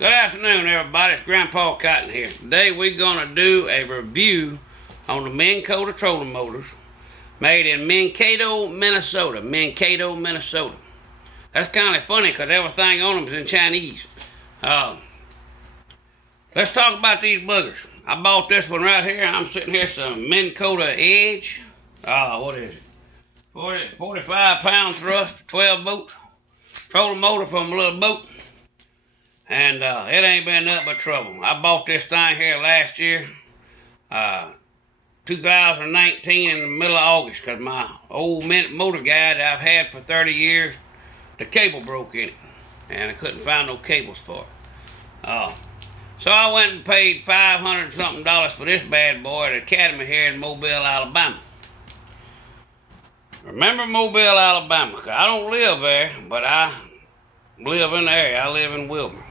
Good afternoon, everybody. It's Grandpa Cotton here. Today we're going to do a review on the Minn Kota trolling motors made in Minn Kota, Minnesota. Minn Kota, Minnesota. That's kind of funny because everything on them is in Chinese. Let's talk about these buggers. I bought this one right here. I'm sitting here, some Minn Kota Edge. What is it? 45 pound thrust, 12 volt. Trolling motor from a little boat. And it ain't been nothing but trouble. I bought this thing here last year, 2019 in the middle of August, because my old motor guide that I've had for 30 years, the cable broke in it, and I couldn't find no cables for it. So I went and paid $500 something for this bad boy at the Academy here in Mobile, Alabama. Remember Mobile, Alabama, because I don't live there, but I live in the area. I live in Wilmer.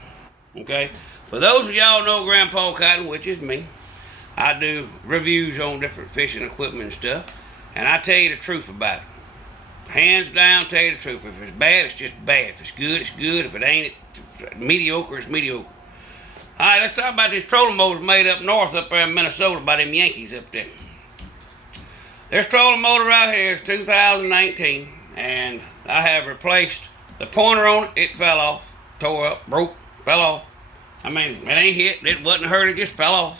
Okay, for those of y'all know Grandpa Cotton, which is me, I do reviews on different fishing equipment and stuff, and I tell you the truth about it. Hands down, tell you the truth. If it's bad, it's just bad. If it's good, it's good. If it ain't, it's mediocre, it's mediocre. All right, let's talk about this trolling motor made up north up there in Minnesota by them Yankees up there. This trolling motor right here is 2019, and I have replaced the pointer on it. It fell off, tore up, broke. Fell off. I mean, it ain't hit. It wasn't hurt. It just fell off.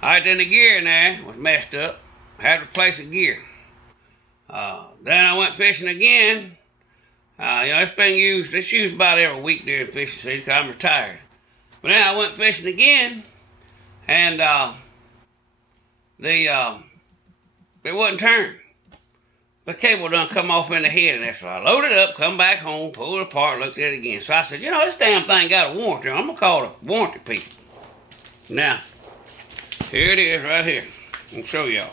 All right, then the gear in there was messed up. Had to replace the gear. Then I went fishing again. It's been used. It's used about every week during fishing season because I'm retired. But then I went fishing again, and it wouldn't turn. The cable done come off in the head, and that's why I loaded it up, come back home, pulled it apart, looked at it again. So I said, this damn thing got a warranty. I'm going to call the warranty people. Now, here it is right here. I'm going to show y'all.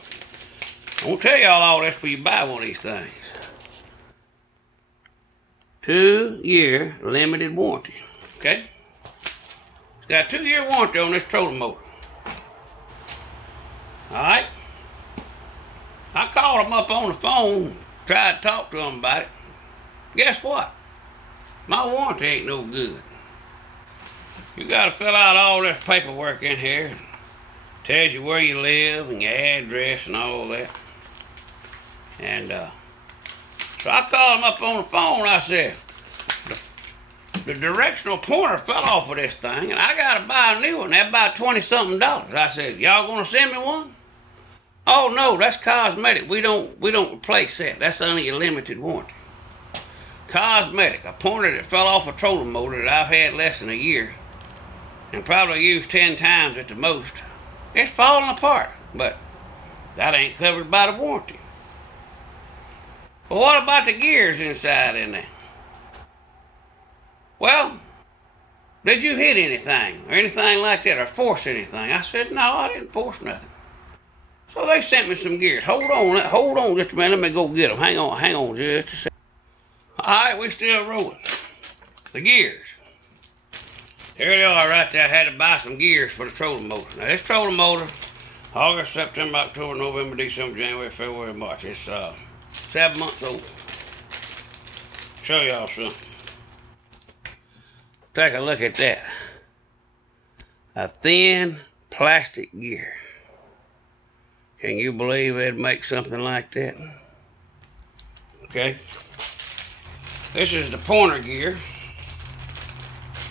I'm going to tell y'all all this before you buy one of these things. 2-year limited warranty. Okay? It's got a 2-year warranty on this trolling motor. Alright? I called them up on the phone, tried to talk to them about it. Guess what? My warranty ain't no good. You got to fill out all this paperwork in here. Tells you where you live and your address and all that. And so I called them up on the phone. I said, the directional pointer fell off of this thing, and I got to buy a new one. That's about $20-something. I said, y'all going to send me one? Oh no, that's cosmetic. We don't replace that. That's only a limited warranty. Cosmetic. A pointer that fell off a trolling motor that I've had less than a year and probably used 10 times at the most. It's falling apart, but that ain't covered by the warranty. Well, what about the gears inside in there? Well, did you hit anything or anything like that or force anything? I said, no, I didn't force nothing. So they sent me some gears. Hold on just a minute. Let me go get them. Hang on just a second. All right, we still rolling. The gears. Here they are right there. I had to buy some gears for the trolling motor. Now this trolling motor, August, September, October, November, December, January, February, March. It's 7 months old. Show y'all something. Take a look at that. A thin plastic gear. Can you believe they'd make something like that? Okay. This is the pointer gear,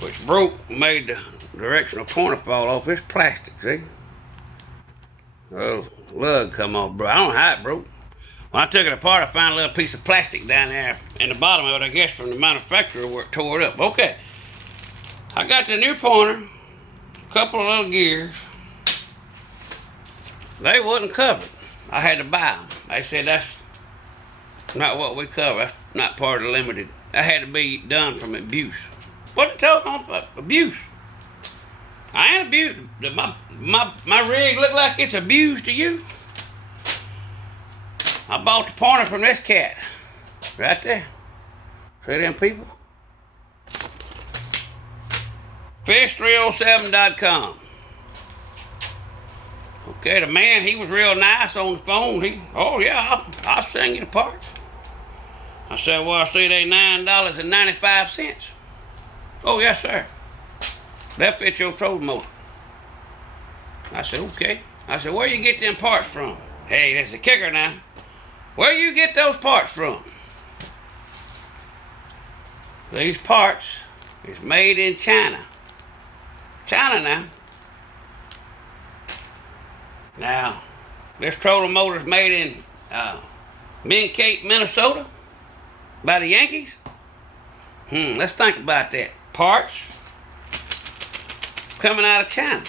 which broke, made the directional pointer fall off. It's plastic, see? Oh, lug come off, bro. I don't know how it broke. When I took it apart, I found a little piece of plastic down there in the bottom of it, I guess from the manufacturer where it tore it up. Okay. I got the new pointer, a couple of little gears. They wasn't covered. I had to buy them. They said that's not what we cover. That's not part of the limited. That had to be done from abuse. What are you talking about? Abuse? I ain't abused. My rig look like it's abused to you? I bought the pointer from this cat. Right there. See them people? Fish307.com. Okay, the man, he was real nice on the phone. I'll send you the parts. I said, well, I see they $9.95. Oh, yes, sir. That fits your trolling motor. I said, okay. I said, where you get them parts from? Hey, that's a kicker now. Where you get those parts from? These parts is made in China. China now. Now, this trolling motor is made in Minn Kota, Minnesota, by the Yankees. Let's think about that. Parts coming out of China.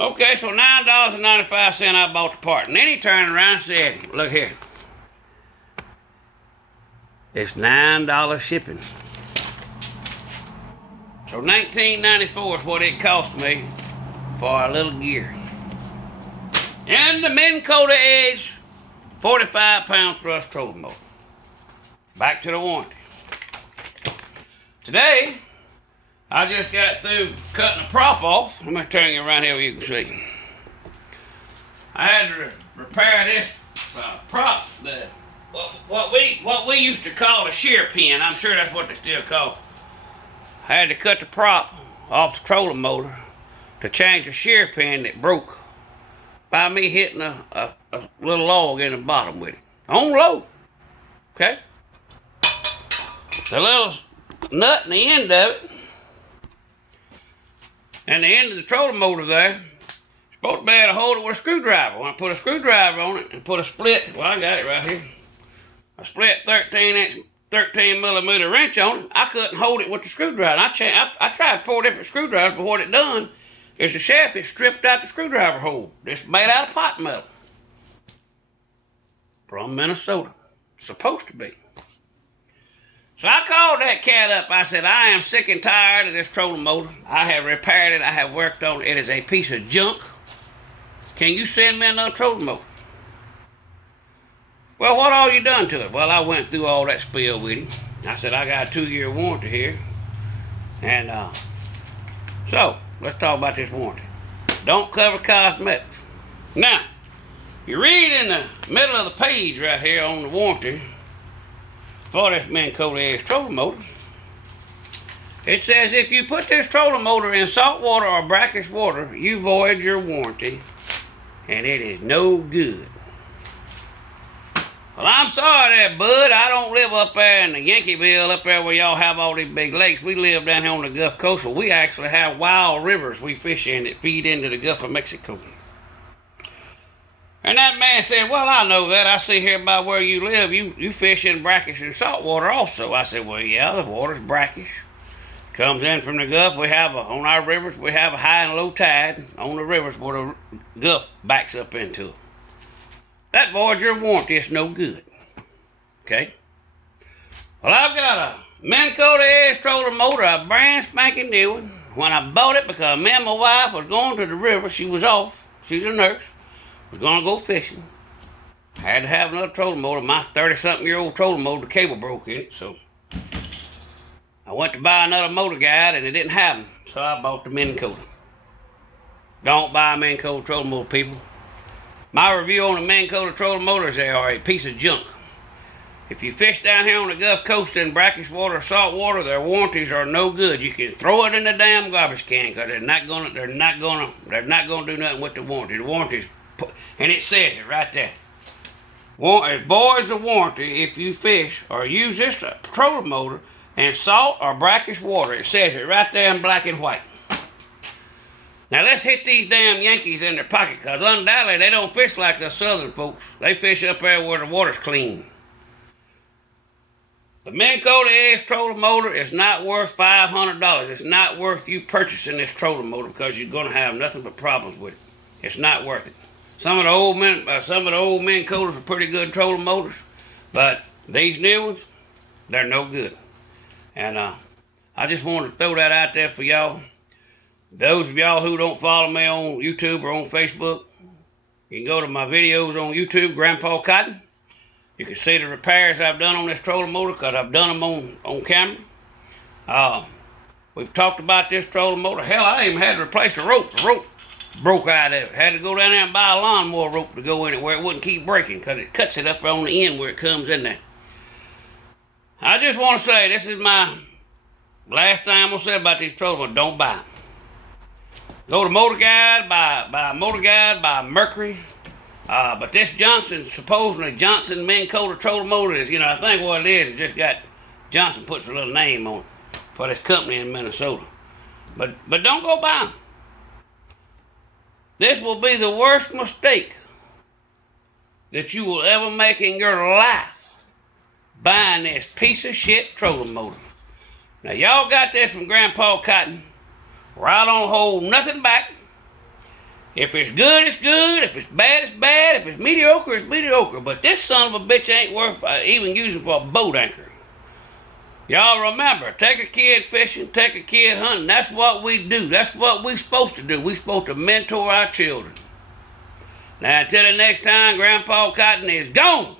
Okay, so $9.95 I bought the part. And then he turned around and said, look here. It's $9 shipping. So $19.94 is what it cost me for a little gear. And the Minn Kota Edge 45-pound thrust trolling motor. Back to the warranty. Today, I just got through cutting the prop off. Let me turn you around here where you can see. I had to repair this prop, what we used to call a shear pin. I'm sure that's what they still call. I had to cut the prop off the trolling motor to change the shear pin that broke by me hitting a little log in the bottom with it. On low. Okay? The little nut in the end of it, and the end of the trolling motor there, supposed to be able to hold it with a screwdriver. When I put a screwdriver on it and put a split, well, I got it right here. A split 13 millimeter wrench on it, I couldn't hold it with the screwdriver. I tried 4 different screwdrivers, but what it done is the shaft, it stripped out the screwdriver hole. It's made out of pot metal. From Minnesota. Supposed to be. So I called that cat up. I said, I am sick and tired of this trolling motor. I have repaired it. I have worked on it. It is a piece of junk. Can you send me another trolling motor? Well, what all you done to it? Well, I went through all that spiel with him. I said, I got a 2-year warranty here. And so, let's talk about this warranty. Don't cover cosmetics. Now, you read in the middle of the page right here on the warranty for this Minn Kota Edge trolling motor. It says if you put this trolling motor in salt water or brackish water, you void your warranty, and it is no good. Well, I'm sorry there, bud. I don't live up there in the Yankeeville, up there where y'all have all these big lakes. We live down here on the Gulf Coast, where we actually have wild rivers we fish in that feed into the Gulf of Mexico. And that man said, well, I know that. I see here by where you live, you fish in brackish and salt water also. I said, well, yeah, the water's brackish. Comes in from the Gulf. We have, on our rivers, we have a high and low tide on the rivers where the Gulf backs up into it. That voids your warranty. It's no good. Okay? Well, I've got a Minn Kota Edge trolling motor, a brand spanking new one. When I bought it, because me and my wife was going to the river, she was off. She's a nurse. Was gonna go fishing. I had to have another trolling motor. My 30-something-year-old trolling motor, the cable broke in it, so I went to buy another motor guide and it didn't have them, so I bought the Minn Kota. Don't buy a Minn Kota trolling motor, people. My review on the Minn Kota trolling motors, they are a piece of junk. If you fish down here on the Gulf Coast in brackish water or salt water, their warranties are no good. You can throw it in the damn garbage can because they're not gonna do nothing with the warranty. The warranty's, and it says it right there. It voids the warranty if you fish or use this trolling motor in salt or brackish water. It says it right there in black and white. Now let's hit these damn Yankees in their pocket, because undoubtedly they don't fish like us southern folks. They fish up there where the water's clean. The Minn Kota Edge trolling motor is not worth $500. It's not worth you purchasing this trolling motor because you're going to have nothing but problems with it. It's not worth it. Some of the old Minn Kotas are pretty good trolling motors, but these new ones, they're no good. And I just wanted to throw that out there for y'all. Those of y'all who don't follow me on YouTube or on Facebook, you can go to my videos on YouTube, Grandpa Cotton. You can see the repairs I've done on this trolling motor because I've done them on camera. We've talked about this trolling motor. Hell, I even had to replace the rope. The rope broke out of it. Had to go down there and buy a lawnmower rope to go in it where it wouldn't keep breaking because it cuts it up on the end where it comes in there. I just want to say this is my last thing I'm gonna say about these trolling motors, don't buy them. Go to Motor Guide, buy Motor Guide, buy Mercury. But this Johnson, supposedly Johnson Minn Kota trolling motor is, I think what it is just got, Johnson puts a little name on it for this company in Minnesota. But don't go buy them. This will be the worst mistake that you will ever make in your life, buying this piece of shit trolling motor. Now y'all got this from Grandpa Cotton, where I don't hold nothing back. If it's good, it's good. If it's bad, it's bad. If it's mediocre, it's mediocre. But this son of a bitch ain't worth even using for a boat anchor. Y'all remember, take a kid fishing, take a kid hunting. That's what we do. That's what we supposed to do. We supposed to mentor our children. Now, until the next time, Grandpa Cotton is gone.